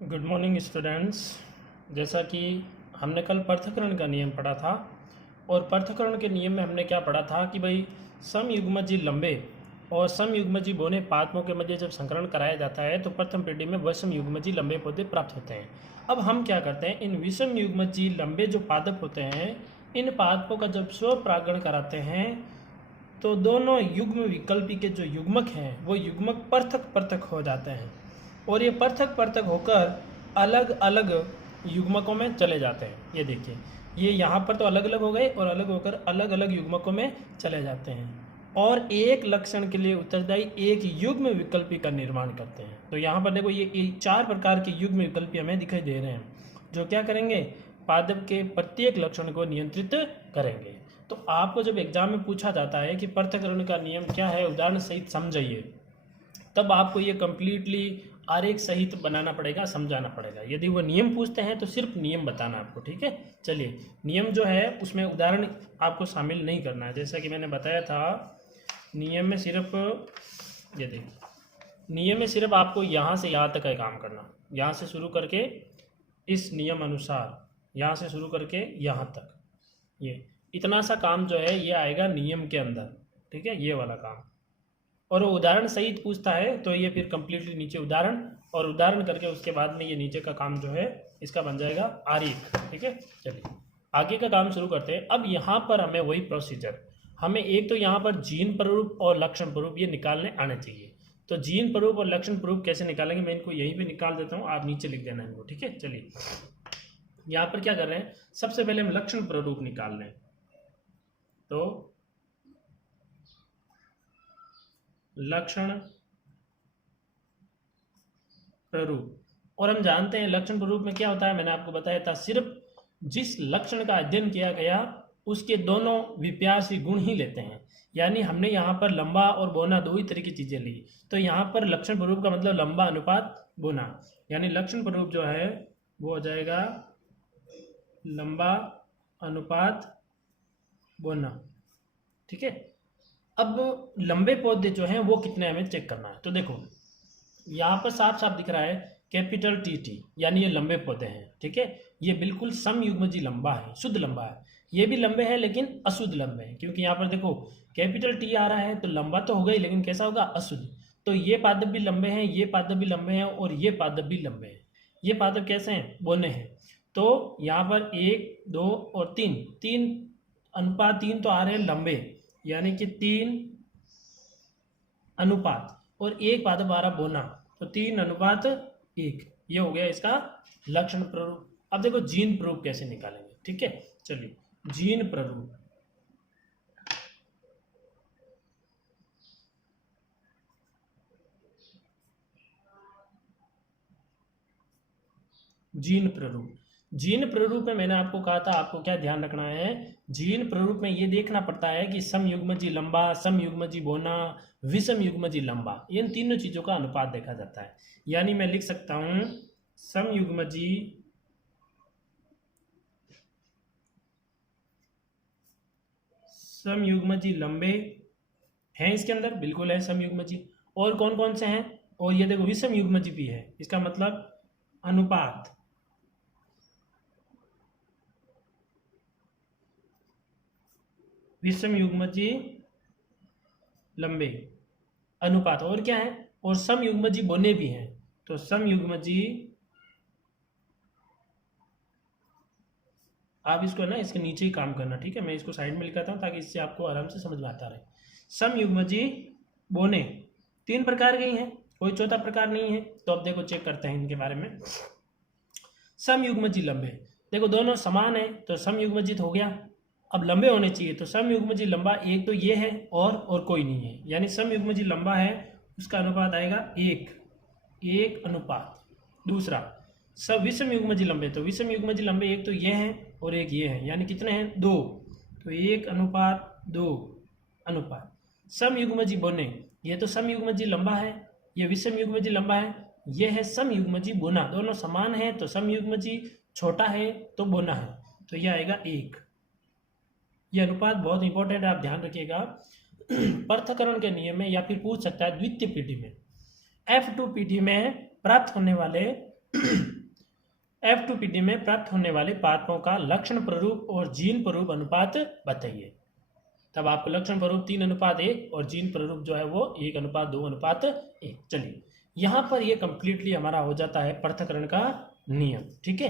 Good morning students. जैसा कि हमने कल पृथक्करण का नियम पढ़ा था और पृथक्करण के नियम में हमने क्या पढ़ा था कि भाई समयुग्मजी लंबे और समयुग्मजी बौने पादपों के मध्य जब संकरण कराया जाता है तो प्रथम पीढ़ी में विषम युग्मजी लंबे पौधे प्राप्त होते हैं। अब हम क्या करते हैं, इन विषम युग्मजी लंबे जो पादप होते हैं इन पादपों का जब स्वपरागण कराते हैं तो दोनों युग्म विकल्पी के जो युग्मक हैं वो युग्मक पृथक पृथक हो जाते हैं और ये पृथक पृथक होकर अलग अलग युग्मकों में चले जाते हैं। ये देखिए, ये यहाँ पर तो अलग अलग हो गए और अलग होकर अलग अलग युग्मकों में चले जाते हैं और एक लक्षण के लिए उत्तरदायी एक युग्म विकल्पी का निर्माण करते हैं। तो यहाँ पर देखो ये 4 प्रकार के युग्म विकल्पी हमें दिखाई दे रहे हैं जो क्या करेंगे, पादप के प्रत्येक लक्षण को नियंत्रित करेंगे। तो आपको जब एग्जाम में पूछा जाता है कि पृथक्करण का नियम क्या है, उदाहरण सहित समझाइए, तब आपको ये कंप्लीटली आरेख सहित बनाना पड़ेगा, समझाना पड़ेगा। यदि वो नियम पूछते हैं तो सिर्फ नियम बताना आपको, ठीक है। चलिए, नियम जो है उसमें उदाहरण आपको शामिल नहीं करना है। जैसा कि मैंने बताया था, नियम में सिर्फ ये देखिए, नियम में सिर्फ आपको यहाँ से यहाँ तक का काम करना, यहाँ से शुरू करके इस नियम अनुसार यहाँ से शुरू करके यहाँ तक, ये इतना सा काम जो है ये आएगा नियम के अंदर, ठीक है, ये वाला काम। और वो उदाहरण सहित पूछता है तो ये फिर कंप्लीटली नीचे उदाहरण और उदाहरण करके उसके बाद में ये नीचे का काम जो है इसका बन जाएगा आरेख, ठीक है। चलिए आगे का काम शुरू करते हैं। अब यहाँ पर हमें वही प्रोसीजर, हमें एक तो यहाँ पर जीन प्ररूप और लक्षण प्ररूप ये निकालने आने चाहिए। तो जीन प्ररूप और लक्षण प्ररूप कैसे निकालेंगे, मैं इनको यहीं पे निकाल देता हूँ, आप नीचे लिख देना इनको, ठीक है। चलिए यहाँ पर क्या कर रहे हैं, सबसे पहले हम लक्षण प्ररूप निकाल लें। तो लक्षण प्ररूप, और हम जानते हैं लक्षण प्ररूप में क्या होता है, मैंने आपको बताया था, सिर्फ जिस लक्षण का अध्ययन किया गया उसके दोनों विप्यासी गुण ही लेते हैं। यानी हमने यहाँ पर लंबा और बोना दो ही तरह की चीजें ली, तो यहाँ पर लक्षण प्ररूप का मतलब लंबा अनुपात बोना, यानी लक्षण प्ररूप जो है वो हो जाएगा लंबा अनुपात बोना, ठीक है। अब लंबे पौधे जो हैं वो कितने हमें चेक करना है। तो देखो यहाँ पर साफ साफ दिख रहा है कैपिटल टी, यानी ये लंबे पौधे हैं, ठीक है। ये बिल्कुल समयुग्मजी लंबा है, शुद्ध लंबा है। ये भी लंबे हैं लेकिन अशुद्ध लंबे हैं, क्योंकि यहाँ पर देखो कैपिटल टी आ रहा है तो लंबा तो होगा ही, लेकिन कैसा होगा, अशुद्ध। तो ये पादप भी लंबे हैं, ये पादप भी लंबे हैं और ये पादप भी लंबे हैं। ये पादप कैसे हैं, बोने हैं। तो यहाँ पर 1, 2 और 3 अनुपात 3 तो आ रहे हैं लंबे, यानी कि 3 अनुपात, और एक पादप आ रहा बोना, तो 3 अनुपात 1, ये हो गया इसका लक्षण प्ररूप। अब देखो जीन प्ररूप कैसे निकालेंगे, ठीक है। चलिए जीन प्ररूप, जीन प्ररूप, जीन प्ररूप में मैंने आपको कहा था आपको क्या ध्यान रखना है, जीन प्ररूप में ये देखना पड़ता है कि समयुग्मजी लंबा, समयुग्मजी बोना, विषम युग्मजी लंबा, इन तीनों चीजों का अनुपात देखा जाता है। यानी मैं लिख सकता हूं समयुग्मजी लंबे हैं, इसके अंदर बिल्कुल है समयुग्मजी, और कौन कौन से हैं, और ये देखो विषम युग्मजी भी है, इसका मतलब अनुपात, विषम युग्मजी लंबे अनुपात, और क्या है, और समयुग्मजी बोने भी हैं। तो समयुग्मजी, आप इसको ना इसके नीचे ही काम करना, ठीक है। मैं इसको साइड में लिखाता हूं ताकि इससे आपको आराम से समझ में आता रहे। समयुग्मजी बोने 3 प्रकार के ही हैं, कोई चौथा प्रकार नहीं है। तो अब देखो चेक करते हैं इनके बारे में। समयुग्मजी लंबे, देखो दोनों समान है तो समयुग्मजी हो गया। अब लंबे होने चाहिए, तो समयुग्मजी लंबा एक तो ये है और कोई नहीं है, यानी समयुग्मजी लंबा है उसका अनुपात आएगा 1 अनुपात। दूसरा सब विषम युग्मजी लंबे, तो विषम युग्मजी लंबे एक तो ये हैं और एक ये हैं, यानी कितने हैं, 2, तो 1 अनुपात 2 अनुपात। समयुग्मजी बोने, ये तो समयुग्मजी लंबा है, ये विषम युग्मजी लंबा है, ये है समयुग्मजी बोना, दोनों समान है तो समयुग्मजी छोटा है तो बोना है, तो यह आएगा 1। यह अनुपात बहुत इंपॉर्टेंट है, आप ध्यान रखिएगा। पृथक्करण के नियम में या फिर पूछ सकता है द्वितीय पीढ़ी में, F2 पीढ़ी में प्राप्त होने वाले F2PD में प्राप्त होने वाले पात्रों का लक्षण प्ररूप और जीन प्ररूप अनुपात बताइए। तब आपको लक्षण प्ररूप 3:1 और जीन प्ररूप जो है वो 1:2:1। चलिए यहाँ पर ये कंप्लीटली हमारा हो जाता है पृथक्करण का नियम। ठीक है,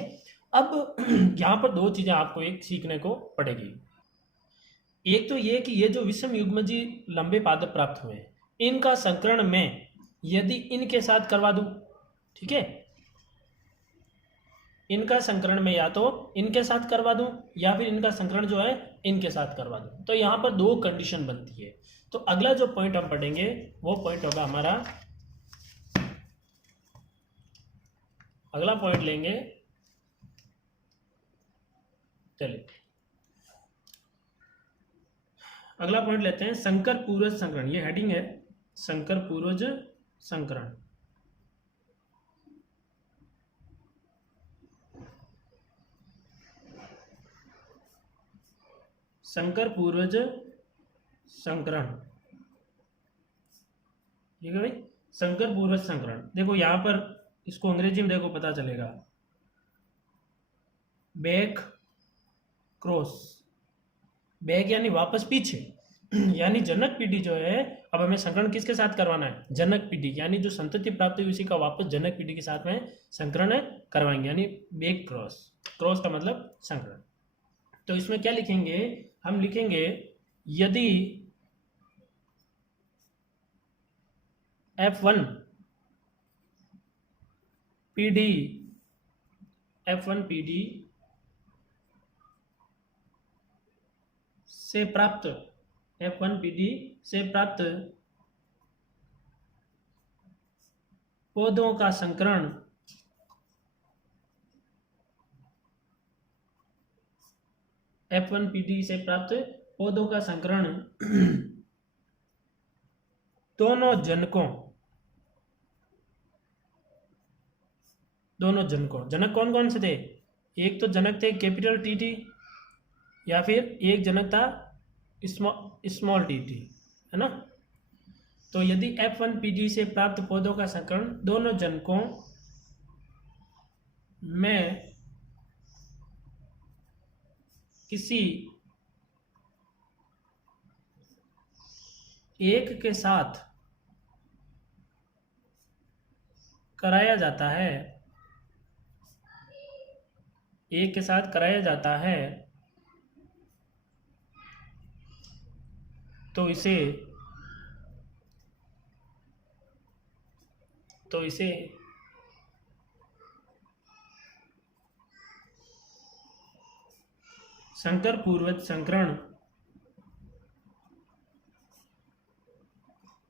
अब यहाँ पर दो चीजें आपको एक सीखने को पड़ेगी। एक तो ये कि ये जो विषम युग्मजी लंबे पादप प्राप्त हुए हैं, इनका संकरण में यदि इनके साथ करवा दूं, ठीक है, इनका संकरण में या तो इनके साथ करवा दूं या फिर इनका संकरण जो है इनके साथ करवा दूं, तो यहाँ पर दो कंडीशन बनती है। तो अगला जो पॉइंट हम पढ़ेंगे वो पॉइंट होगा हमारा, अगला पॉइंट लेंगे, चलिए अगला पॉइंट लेते हैं, संकर पूर्वज संकरण। ये हेडिंग है, संकर पूर्वज संकरण। संकर पूर्वज संकरण, ठीक है भाई, संकर पूर्वज संकरण। देखो यहाँ पर इसको अंग्रेजी में देखो पता चलेगा, बैक क्रॉस, बैक यानी वापस पीछे, यानी जनक पीढ़ी जो है, अब हमें संकरण किसके साथ करवाना है, जनक पीढ़ी, यानी जो संतति प्राप्त हुई उसी का वापस जनक पीढ़ी के साथ में संकरण करवाएंगे, यानी बैक क्रॉस। क्रॉस का मतलब संकरण। तो इसमें क्या लिखेंगे, हम लिखेंगे यदि F1 पीढ़ी से प्राप्त पौधों का संकरण F1 पीढ़ी से प्राप्त पौधों का संकरण दोनों जनकों, जनक कौन कौन से थे, एक तो जनक थे कैपिटल टी, या फिर एक जनक था स्मॉल टी, है ना। तो यदि F1 पीढ़ी से प्राप्त पौधों का संकरण दोनों जनकों में किसी एक के साथ कराया जाता है, एक के साथ कराया जाता है, तो इसे संकर पूर्वज संकरण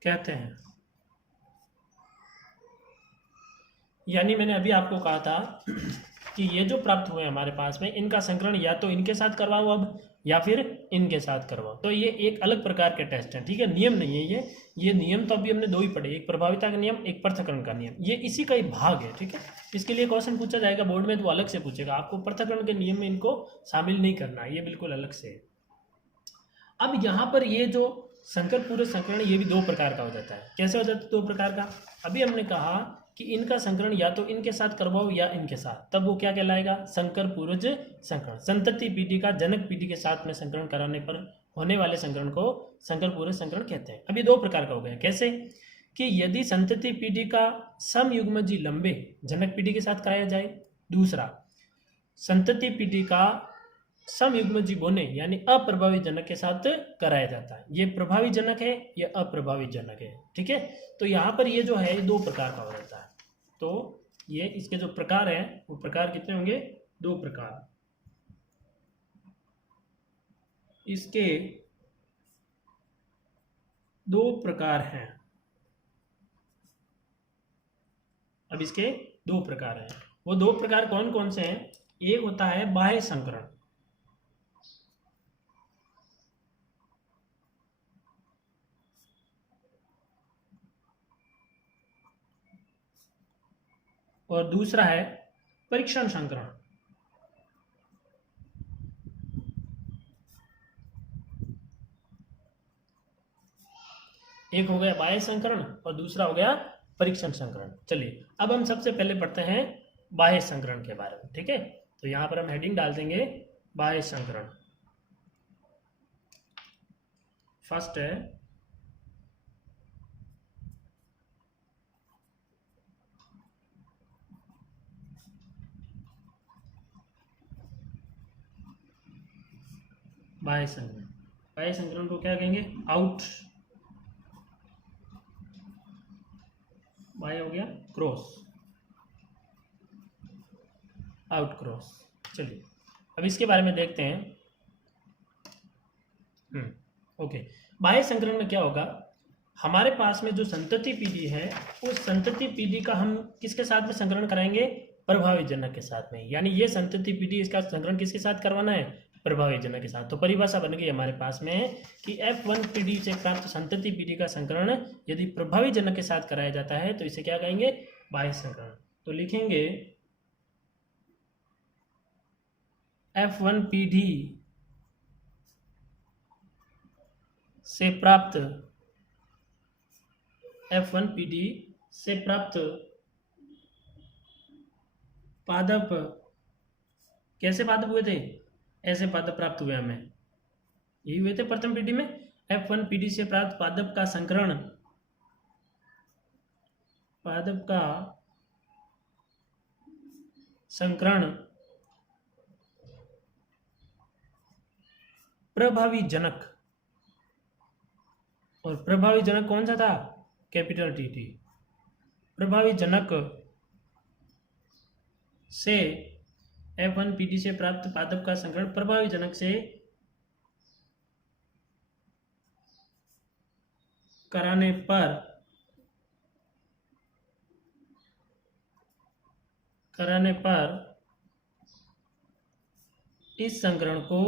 कहते हैं। यानी मैंने अभी आपको कहा था कि ये जो प्राप्त हुए हमारे पास में, इनका संकरण या तो इनके साथ करवाओ अब, या फिर इनके साथ करवाओ। तो ये एक अलग प्रकार के टेस्ट है, ठीक है, नियम नहीं है ये नियम तो अभी हमने दो ही पढ़े, एक प्रभाविता का नियम, एक पृथक्करण का नियम, ये इसी का ही भाग है। ठीक है, इसके लिए क्वेश्चन पूछा जाएगा बोर्ड में तो अलग से पूछेगा, आपको पृथक्करण के नियम में इनको शामिल नहीं करना है, ये बिल्कुल अलग से है। अब यहाँ पर ये जो संकर पूर्वज संकरण, ये भी दो प्रकार का हो जाता है। कैसे हो जाता है दो प्रकार का, अभी हमने कहा कि इनका संकरण या तो इनके साथ करवाओ या इनके साथ, तब वो क्या कहलाएगा, संकर पूर्वज संकरण। संतति पीढ़ी का जनक पीढ़ी के साथ में संकरण कराने पर होने वाले संकरण को संकर पूर्वज संकरण कहते हैं। अभी दो प्रकार का हो गया, कैसे कि यदि संतति पीढ़ी का समयुग्मजी लंबे जनक पीढ़ी के साथ कराया जाए, दूसरा संतति पीढ़ी का समयुग्मजी बोने यानी अप्रभावी जनक के साथ कराया जाता है। ये प्रभावी जनक है, ये अप्रभावी जनक है। ठीक है, तो यहाँ पर ये जो है ये दो प्रकार का हो जाता है। तो ये इसके जो प्रकार हैं वो प्रकार कितने होंगे, दो प्रकार। इसके दो प्रकार हैं। अब इसके दो प्रकार हैं, वो दो प्रकार कौन कौन से हैं, एक होता है बाह्य संकरण, और दूसरा है परीक्षण संकरण। एक हो गया बाह्य संकरण और दूसरा हो गया परीक्षण संकरण। चलिए अब हम सबसे पहले पढ़ते हैं बाह्य संकरण के बारे में। ठीक है, तो यहाँ पर हम हेडिंग डाल देंगे बाह्य संकरण। फर्स्ट है बाह्य संकरण। बाह्य संकरण को क्या कहेंगे? आउट, बाह्य हो गया क्रॉस, आउट क्रॉस। चलिए अब इसके बारे में देखते हैं। ओके, बाह्य संकरण में क्या होगा, हमारे पास में जो संतति पीढ़ी है उस संतति पीढ़ी का हम किसके साथ में संकरण कराएंगे? प्रभावी जनक के साथ में। यानी ये संतति पीढ़ी, इसका संकरण किसके साथ करवाना है? प्रभावी जनक के साथ। तो परिभाषा बन गई हमारे पास में कि F1 पीढ़ी से प्राप्त संतति पीढ़ी का संकरण यदि प्रभावी जनक के साथ कराया जाता है तो इसे क्या कहेंगे? बाह्य संकरण। तो लिखेंगे F1 पीढ़ी से प्राप्त F1 पीढ़ी से प्राप्त पादप, कैसे पादप हुए थे? ऐसे पादप प्राप्त हुए हमें, यही हुए थे प्रथम पीढ़ी में। F1 पीढ़ी से प्राप्त पादप का संकरण, पादप का संकरण प्रभावी जनक, और प्रभावी जनक कौन सा था? Capital T. प्रभावी जनक से F1 पीढ़ी से प्राप्त पादप का संकरण प्रभावी जनक से कराने पर इस संकरण को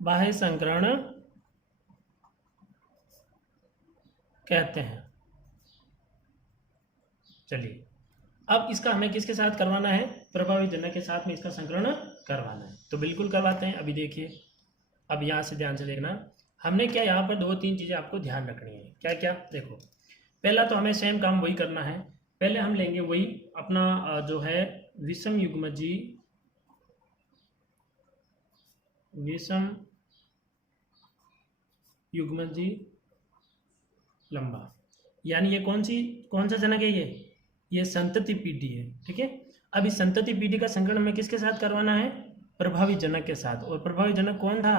बाह्य संकरण कहते हैं। चलिए अब इसका हमें किसके साथ करवाना है? प्रभावी जनक के साथ में इसका संकरण करवाना है। तो बिल्कुल करवाते हैं। अभी देखिए, अब यहाँ से ध्यान से देखना, हमने क्या यहाँ पर 2-3 चीज़ें आपको ध्यान रखनी है। क्या क्या? देखो, पहला तो हमें सेम काम वही करना है। पहले हम लेंगे वही अपना जो है विषम युग्मजी लंबा, यानी ये कौन सा जनक है? ये संतति पीढ़ी है। ठीक है, अब इस संतति पीढ़ी का संकरण हमें किसके साथ करवाना है? प्रभावी जनक के साथ। और प्रभावी जनक कौन था?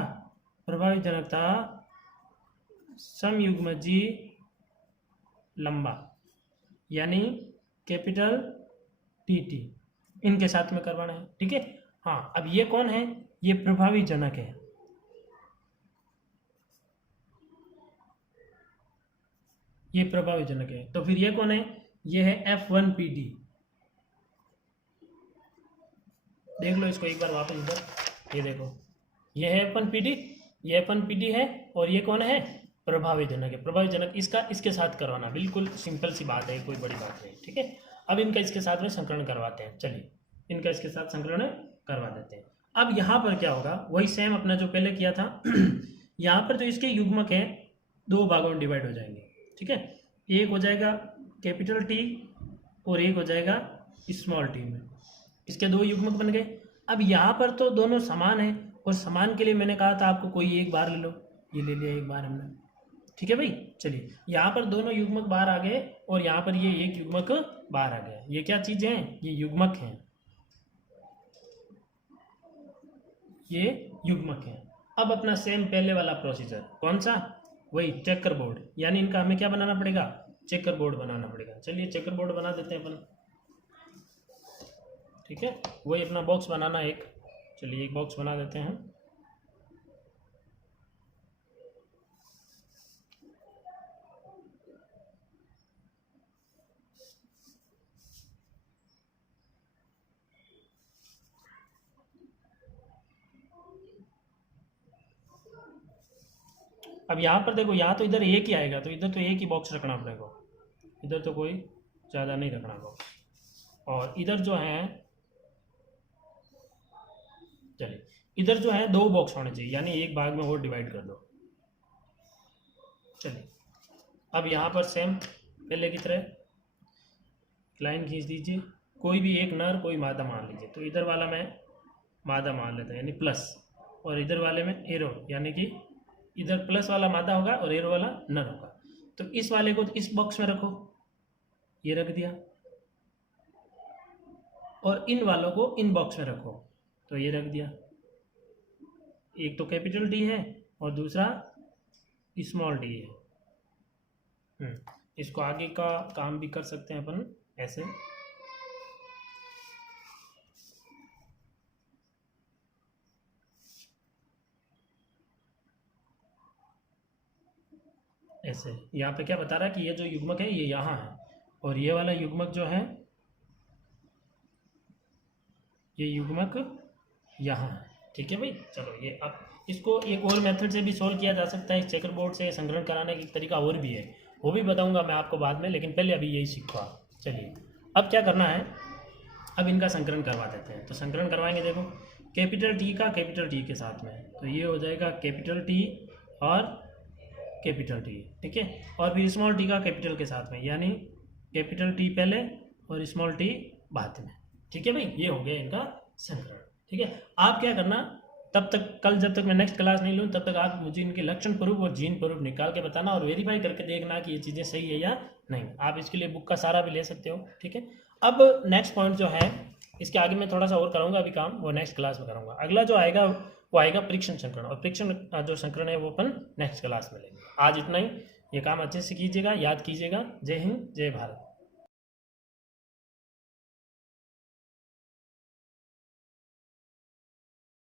प्रभावी जनक था समयुग्मजी लंबा, यानी कैपिटल टी, इनके साथ में करवाना है। ठीक है, हाँ, अब ये कौन है? ये प्रभावी जनक है। ये प्रभावी जनक है। तो फिर ये कौन है? ये है F1 पीढ़ी। देख लो इसको एक बार वापस इधर, ये देखो, ये है F1 पीढ़ी, ये F1 पीढ़ी है, और ये कौन है? प्रभावी जनक है। प्रभावी जनक इसका इसके साथ करवाना, बिल्कुल सिंपल सी बात है, कोई बड़ी बात नहीं। ठीक है, अब इनका इसके साथ में संकरण करवाते हैं। चलिए इनका इसके साथ संकरण करवा देते हैं। अब यहाँ पर क्या होगा? वही सेम अपना जो पहले किया था। यहाँ पर जो इसके युग्मक हैं 2 भागों में डिवाइड हो जाएंगे। ठीक है, एक हो जाएगा कैपिटल टी और एक हो जाएगा स्मॉल टी में, इसके 2 युग्मक बन गए। अब यहाँ पर तो दोनों समान है, और समान के लिए मैंने कहा था आपको कोई एक बार ले लो, ये ले लिया एक बार हमने। ठीक है भाई, चलिए यहाँ पर दोनों युग्मक बाहर आ गए, और यहाँ पर ये एक युग्मक बाहर आ गया। ये क्या चीज़ हैं? ये युग्मक हैं, ये युग्मक हैं। अब अपना सेम पहले वाला प्रोसीजर, कौन सा? वही चेकर बोर्ड, यानी इनका हमें क्या बनाना पड़ेगा? चेकर बोर्ड बनाना पड़ेगा। चलिए चेकर बोर्ड बना देते हैं अपन। ठीक है, वही अपना बॉक्स बनाना एक। चलिए एक बॉक्स बना देते हैं। अब यहाँ पर देखो, यहाँ तो इधर एक ही आएगा, तो इधर तो एक ही बॉक्स रखना अपने को, इधर तो कोई ज़्यादा नहीं रखना बॉक्स। और इधर जो है, चलिए इधर जो है 2 बॉक्स होने चाहिए, यानी एक भाग में और डिवाइड कर दो। चलिए अब यहाँ पर सेम पहले की तरह लाइन खींच दीजिए, कोई भी एक नर कोई मादा मान लीजिए। तो इधर वाला मैं मादा मान लेता हूँ यानी प्लस, और इधर वाले में एरो यानी कि इधर प्लस वाला मादा होगा और एरो वाला नर होगा। तो इस वाले को इस बॉक्स में रखो, ये रख दिया, और इन वालों को इन बॉक्स में रखो, तो ये रख दिया। एक तो कैपिटल डी है और दूसरा स्मॉल डी है। इसको आगे का काम भी कर सकते हैं अपन ऐसे, ऐसे। यहाँ पे क्या बता रहा है कि ये जो युग्मक है ये यहाँ है, और ये वाला युग्मक जो है ये युग्मक यहाँ है। ठीक है भाई, चलो ये अब इसको एक और मेथड से भी सोल्व किया जा सकता है। इस चेकर बोर्ड से संग्रहण कराने का तरीका और भी है, वो भी बताऊंगा मैं आपको बाद में, लेकिन पहले अभी यही सीखो आप। चलिए अब क्या करना है, अब इनका संकलन करवा देते हैं। तो संकलन करवाएंगे, देखो कैपिटल टी का कैपिटल टी के साथ में, तो ये हो जाएगा कैपिटल टी और कैपिटल टी, ठीक है। और फिर स्मॉल टी का कैपिटल के साथ में, यानी कैपिटल टी पहले और स्मॉल टी बाद में। ठीक है भाई, ये हो गया इनका संकलन। ठीक है, आप क्या करना, तब तक कल जब तक मैं नेक्स्ट क्लास नहीं लूँ तब तक आप मुझे इनके लक्षण स्वरूप और जीन स्वरूप निकाल के बताना और वेरीफाई करके देखना कि ये चीज़ें सही है या नहीं। आप इसके लिए बुक का सारा भी ले सकते हो। ठीक है, अब नेक्स्ट पॉइंट जो है, इसके आगे मैं थोड़ा सा और कराऊंगा अभी काम, वो नेक्स्ट क्लास में करूँगा। अगला जो आएगा वो आएगा परीक्षण संकरण, और परीक्षण जो संकरण है वो अपन नेक्स्ट क्लास में लेंगे। आज इतना ही, ये काम अच्छे से कीजिएगा, याद कीजिएगा। जय हिंद, जय भारत।